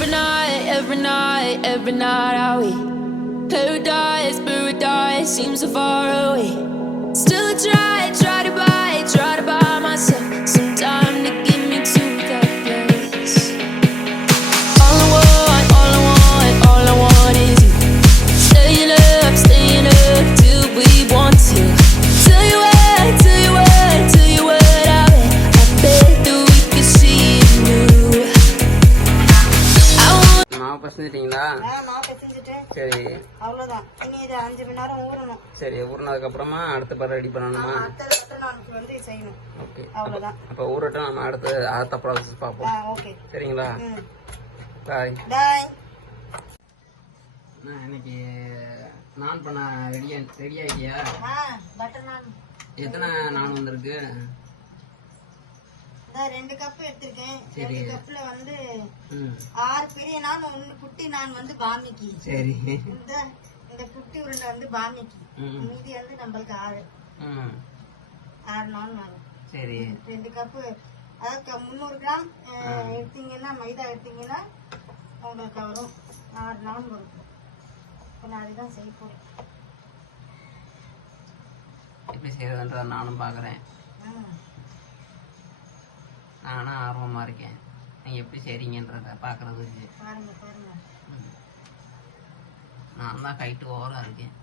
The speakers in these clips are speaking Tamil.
every night are we paradise seems so far away. Still try to buy myself some time to get me to that place. All I want is you. Staying up till we want to. Tell you what I bet that we could see it new. மாவு பசஞ்சிட்டீங்களா? மாவு பசஞ்சிட்டேன். சரி, அவ்வளவுதான். இனி இது 5 மணி நேரம் ஊறணும். சரி, ஊறினதுக்கு அப்புறமா அடுத்த பாரு ரெடி பண்ணணுமா? அடுத்த நாளுக்கு வந்து செய்யணும். ஓகே, அவ்வளவுதான். அப்ப ஊறட்டும், நம்ம அடுத்த ப்ராசஸ் பார்ப்போம். ஓகே, சரிங்களா? பாய். இன்னைக்கு நான் பண்ண ரெடி ஆகிட்டியா? பட்டர் நான் எத்தனை நான் வந்திருக்கு? 2 கப் எடுத்திருக்கேன். சரி, 2 கப்ல வந்து 6 பெரிய நான், 1 குட்டி நான் வந்து பாமிக்கு. சரி, இந்த குட்டி உருண்டை வந்து பாமிக்கு, மீதி வந்து நம்மளுக்கு 6 நான் வரும். சரி, 2 கப்பு, அதாவது 300 கிராம் எடுத்தீங்கன்னா, மைதா எடுத்தீங்கன்னா உங்களுக்கு வரும் 6 நான் வரும். இப்போ நான் அதுதான் செய்ய போறேன். எப்படி செய்யறதுன்றத நானும் பார்க்குறேன். நானும் ஆர்வமாக இருக்கேன், நீங்கள் எப்படி செய்றீங்கன்றத பார்க்குறதுக்கு. பாருங்க, நான் தான் ஹைட்டு ஓவராக இருக்கேன்.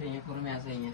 செய்யுங்க, பொறுமையாக செய்யுங்க.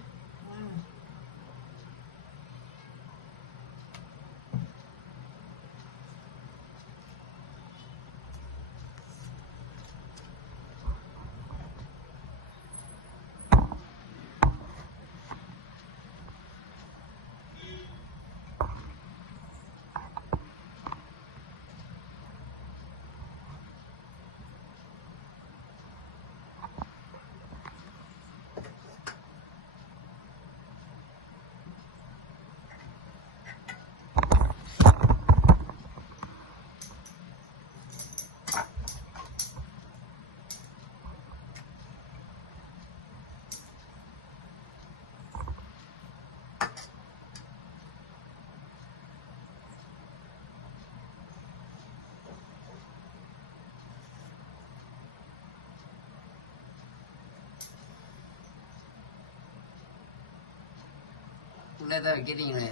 உள்ளே தான் வைக்கிறீங்களே?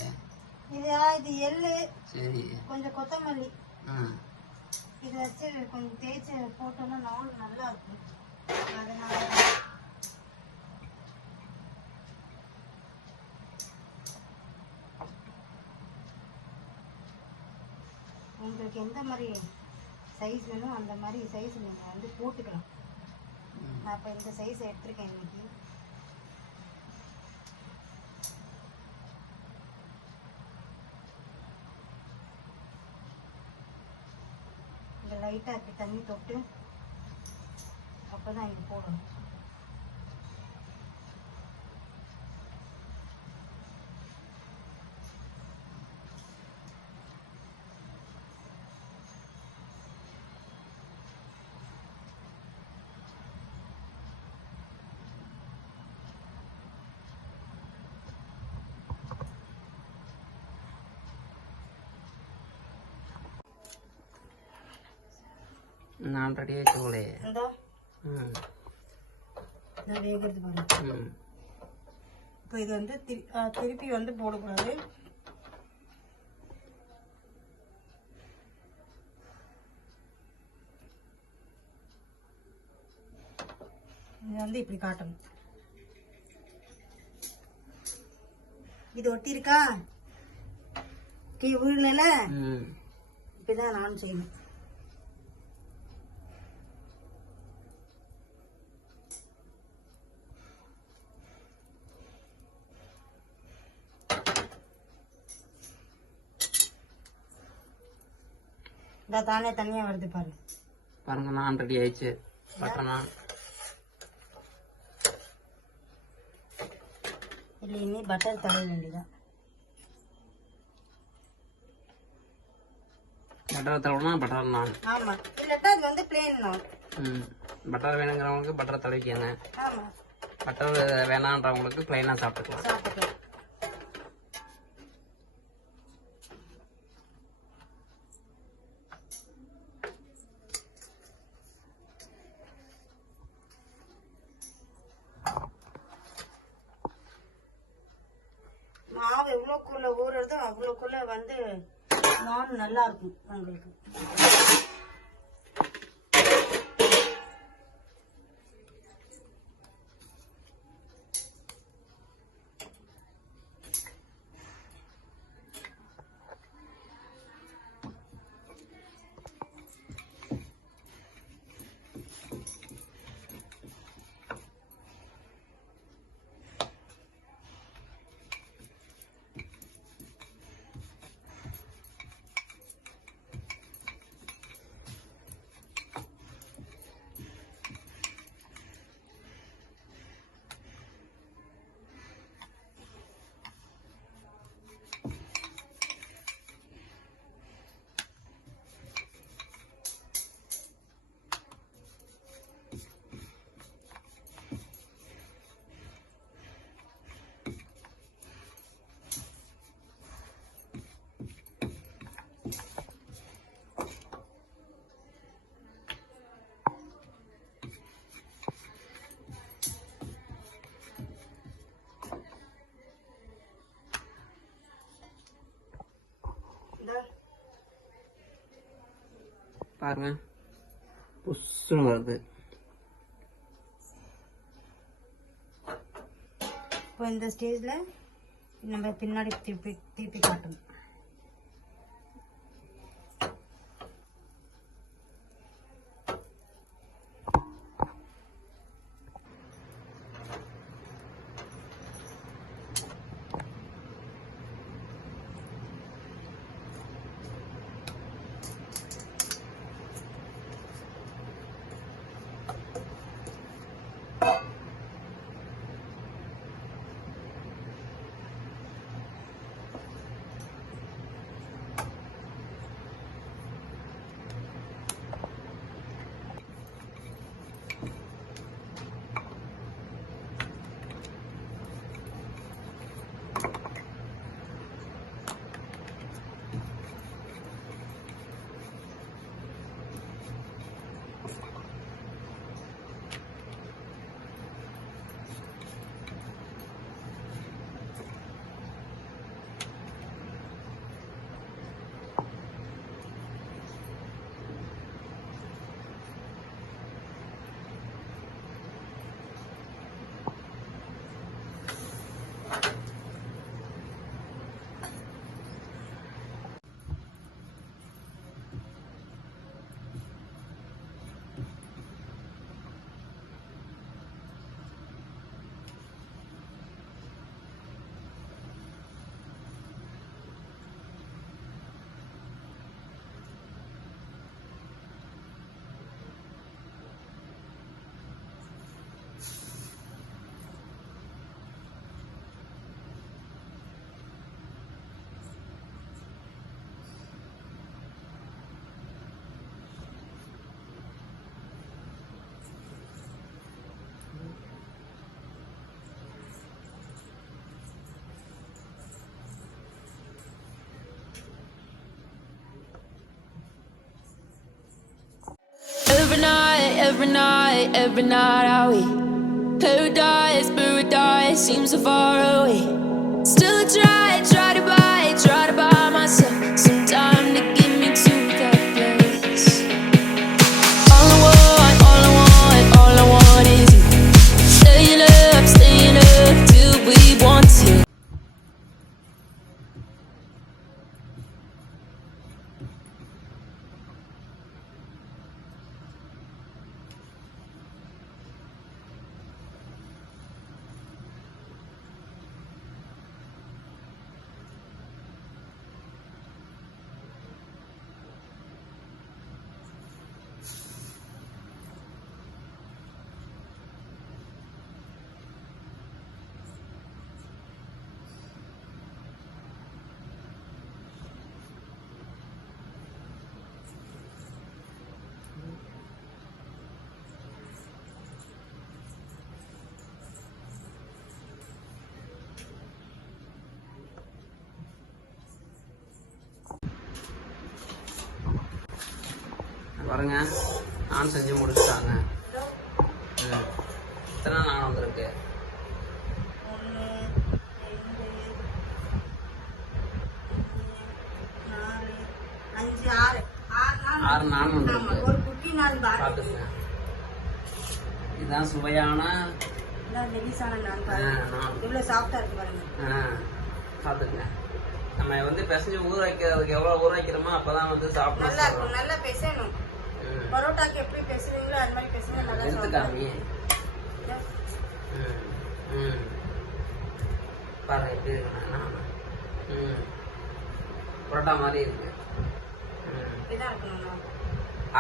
இது எள்ளு, சரி, கொஞ்சம் கொத்தமல்லி இது வச்சு கொஞ்சம் தேய்ச்சி போட்டோம்னா நாள் நல்லா இருக்கும். அதனால உங்களுக்கு எந்த மாதிரி சைஸ் வேணும் அந்த மாதிரி சைஸ் நீங்கள் வந்து போட்டுக்கலாம். நான் இப்போ இந்த சைஸ் எடுத்திருக்கேன் இன்னைக்கு. இந்த லைட்டாக இப்படி தண்ணி தொட்டு அப்போ தான் இங்கே போடணும். நான் ரெடி ஆகிடுங்களே. வேகிறது பாருங்க. இப்போ இது வந்து திருப்பி வந்து போடக்கூடாது. இது வந்து இப்படி காட்டணும். இது ஒட்டி இருக்கா, டீ உருளல, இப்படிதான் நானும் செய்யணும். தானே தனியா வருது பாருங்க. நான் ரெடி ஆயிடுச்சு. பட்டர் நான் இல்லை, இனி பட்டர் தடவ வேண்டியதான். பட்டர் தடவைனா பட்டர் நான். ஆமா, இல்லாட்டா அது வந்து பிளேன் நான். பட்டர் வேணுங்கிறவங்களுக்கு பட்டர் தடவிக்கங்க. ஆமாம், பட்டர் வேணான்றவங்களுக்கு ப்ளைனாக சாப்பிட்டுக்கலாம். சாப்பிட்டுக்கலாம். மாவு எவ்வளோக்குள்ள ஊறுறதோ அவ்வளோக்குள்ள வந்து நான் நல்லா இருக்கும் உங்களுக்கு. பாருங்க, புஷ்ஷுன்னு வருது. இப்போ இந்த ஸ்டேஜில் நம்ம பின்னாடி திருப்பி காட்டணும். Every night are we paradise seems so far away. Still I try to buy myself some time to get me to that place. All I want is you. Staying up till we want to. பாருங்க நான் செஞ்சு முடிச்சுட்டாங்க. இத்தனை நான் வந்திருக்கு. 1 2 4 5 6 நான் வந்திருக்கு. ஒரு குட்டி நான் பார்த்துங்க. இதுதான் சுவையான மெலிசான நான் பாருங்க. இவ்வளவு சாஃப்டா இருக்கு பாருங்க. பார்த்துங்க. நம்ம வந்து பிசைஞ்சு ஊற வைக்கிறதுக்கு எவ்வளவு ஊற வைக்கிறோமோ அப்பதான் வந்து சாப்பிட நல்லா இருக்கும். நல்லா பிசையணும். பரோட்டாக்கு எப்படி பிசைவீங்களோ அது மாதிரி பிசைஞ்சா நல்லா எடுத்துக்காமி. பாருங்க எப்படி இருக்குன்னா பரோட்டா மாதிரி இருக்கு. இப்படிதான் இருக்கணும்.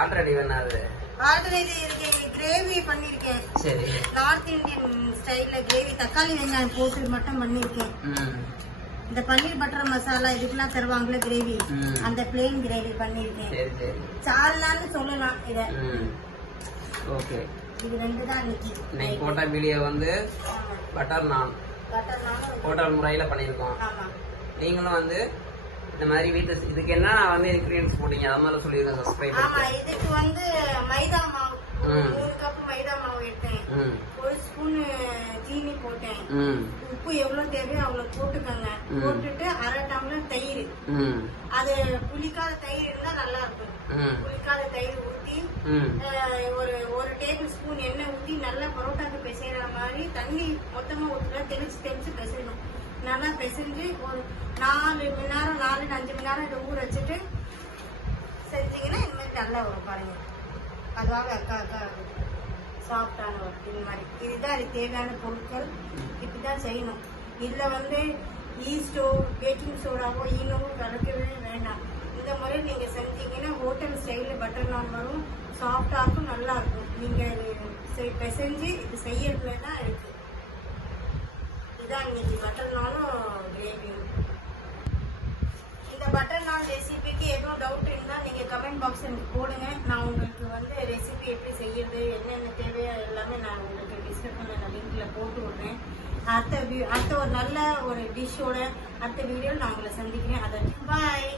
ஆல்ரெடி வேணா அது ஆல்ரெடி இருக்கேன். கிரேவி பண்ணிருக்கேன். சரி. நார்த் இந்தியன் ஸ்டைல்ல கிரேவி தக்காளி வெங்காயம் போட்டு மட்டும் பண்ணிருக்கேன். இந்த பன்னீர் பட்டர் மசாலா இதுக்கெல்லாம் தருவாங்களே கிரேவி, அந்த பிளெயின் கிரேவி பண்ணிருக்கேன். சரி சரி. சால்னான்னு சொல்லலாம் இத. ஓகே. இது 2 தான் இன்னைக்கு போட்ட வீடியோ வந்து பட்டர் நான் ஹோட்டல் முறையில பண்ணிருக்கோம். ஆமா. நீங்களும் வந்து இந்த மாதிரி வீட்டு இதுக்கு என்ன வந்து இன்கிரியன்ஸ் போட்டீங்க அது மாதிரி சொல்லிருக்கேன் சப்ஸ்கிரைப். ஆமா, இதுக்கு வந்து மைதா மாவு 3 கப் மைதா மாவு எடுத்தேன். 1 ஸ்பூன் சீனி போட்டேன். உப்பு எவ்வளவு தேவையோ அவ்வளவு போட்டுக்கோங்க. போட்டுட்டு 1/2 டம்ளர் தயிர். அது புளிக்காத தயிர் இருந்தா நல்லா இருக்கும். புளிக்காத தயிர் ஊத்தி ஒரு டேபிள் ஸ்பூன் எண்ணெய் ஊத்தி நல்லா பரோட்டாக்கு பிசைற மாதிரி தண்ணி மொத்தமா ஊத்துல தெளிச்சு பிசையணும். நல்லா பிசைஞ்சு ஒரு 4 மணி நேரம் 4-5 மணி நேரம் இதை ஊற வச்சுட்டு செஞ்சீங்கன்னா இந்த மாதிரி நல்லா வரும் பாருங்க. அதுவாக அக்கா சாஃப்டான ஒரு இந்த மாதிரி. இதுதான் அதுக்கு தேவையான பொருட்கள். இப்படிதான் செய்யணும். இதுல வந்து ஈஸ்டோ பேக்கிங் சோடாவோ ஈனோவோ கலக்கவே வேண்டாம். இந்த முறை நீங்க செஞ்சீங்கன்னா ஹோட்டல் ஸ்டைல பட்டர் நான் வரும். சாஃப்டா இருக்கும், நல்லா இருக்கும். நீங்க பிசைஞ்சு இது செய்யறதுல தான் இருக்கு. இதுதான் இன்னைக்கு பட்டர் நானும் கிரேவியும். இந்த பட்டர் நான் ரெசிபிக்கு எதுவும் டவுட் இருந்தா நீங்க கமெண்ட் பாக்ஸ் எனக்கு போடுங்க. நான் உங்களுக்கு வந்து ரெசிபி எப்படி செய்யறது என்னென்ன தேவையோ எல்லாமே நான் உங்களுக்கு டிஸ்கிரிப்ஷன்ல லிங்க்ல போட்டு விடுறேன். அடுத்த ஒரு நல்ல ஒரு டிஷ்ஷோட அடுத்த வீடியோவில் நான் உங்களை சந்திக்கிறேன். அதற்கு பாய்.